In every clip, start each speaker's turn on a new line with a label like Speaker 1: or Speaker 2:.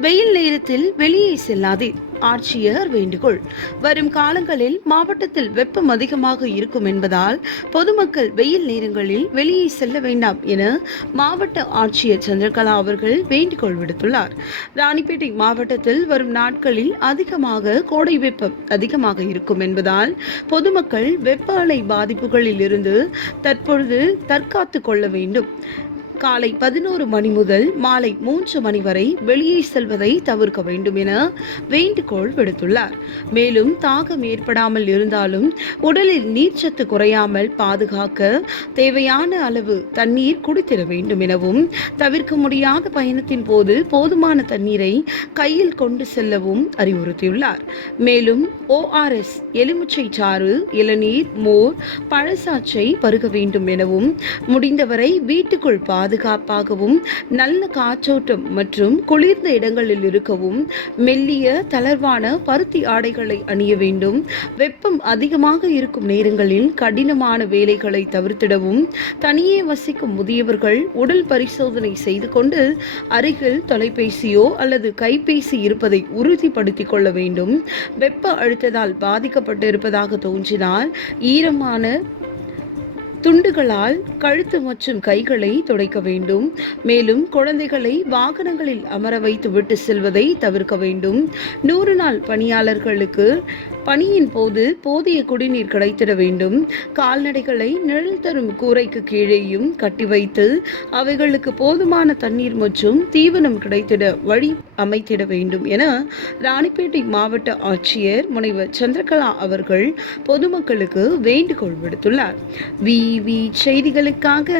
Speaker 1: வெயில் நேரத்தில் வெளியே செல்லாதே. ஆட்சியர் வேண்டுகோள். வரும் காலங்களில் மாவட்டத்தில் வெப்பம் அதிகமாக இருக்கும் என்பதால் பொதுமக்கள் வெயில் நேரங்களில் வெளியே செல்ல வேண்டாம் என மாவட்ட ஆட்சியர் சந்திரகலா அவர்கள் வேண்டுகோள் விடுத்துள்ளார். ராணிப்பேட்டை மாவட்டத்தில் வரும் நாட்களில் அதிகமாக கோடை வெப்பம் அதிகமாக இருக்கும் என்பதால் பொதுமக்கள் வெப்ப அலை பாதிப்புகளில் இருந்து தற்பொழுது தற்காத்து கொள்ள வேண்டும். காலை பதினோரு மணி முதல் மாலை மூன்று மணி வரை வெளியே செல்வதை தவிர்க்க வேண்டும் என வேண்டுகோள் விடுத்துள்ளார். மேலும் தாகம் ஏற்படாமல் இருந்தாலும் உடலில் நீர்ச்சத்து குறையாமல் பாதுகாக்க தேவையான அளவு தண்ணீர் குடித்திட வேண்டும் எனவும் தவிர்க்க முடியாத பயணத்தின் போது போதுமான தண்ணீரை கையில் கொண்டு செல்லவும் அறிவுறுத்தியுள்ளார். மேலும் ஓஆர்எஸ் எலுமிச்சை சாறு இளநீர் மோர் பழசாற்றை பருக வேண்டும் எனவும் முடிந்தவரை வீட்டுக்குள் பார் பாதுகாப்பாகவும் நல்ல காற்றோட்டம் மற்றும் குளிர்ந்த இடங்களில் இருக்கவும் மெல்லிய தளர்வான பருத்தி ஆடைகளை அணிய வேண்டும். வெப்பம் அதிகமாக இருக்கும் நேரங்களில் கடினமான வேலைகளை தவிர்த்திடவும் தனியே வசிக்கும் முதியவர்கள் உடல் பரிசோதனை செய்து கொண்டு அருகில் தொலைபேசியோ அல்லது கைபேசி இருப்பதை உறுதிப்படுத்திக் கொள்ள வேண்டும். வெப்ப அழுத்தத்தால் பாதிக்கப்பட்டிருப்பதாக தோன்றினால் ஈரமான துண்டுகளால் கழுத்து மற்றும் கைகளை துடைக்க வேண்டும். மேலும் குழந்தைகளை வாகனங்களில் அமர வைத்து விட்டு செல்வதை தவிர்க்க வேண்டும். நூறு நாள் பணியாளர்களுக்கு பணியின் போது போதிய குடிநீர் கிடைத்திட வேண்டும். கால்நடைகளை நிழல் தரும் கூரைக்கு கீழேயும் கட்டி வைத்து அவைகளுக்கு போதுமான தண்ணீர் மற்றும் தீவனம் கிடைத்திட வழி அமைத்திட வேண்டும் என ராணிப்பேட்டை மாவட்ட ஆட்சியர் முனைவர் சந்திரகலா அவர்கள் பொதுமக்களுக்கு வேண்டுகோள் விடுத்துள்ளார். வி. டிவி செய்திகளுக்காக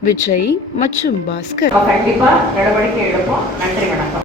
Speaker 1: விஜய் மற்றும் பாஸ்கர்.
Speaker 2: கண்டிப்பா நடவடிக்கை எடுப்போம். நன்றி வணக்கம்.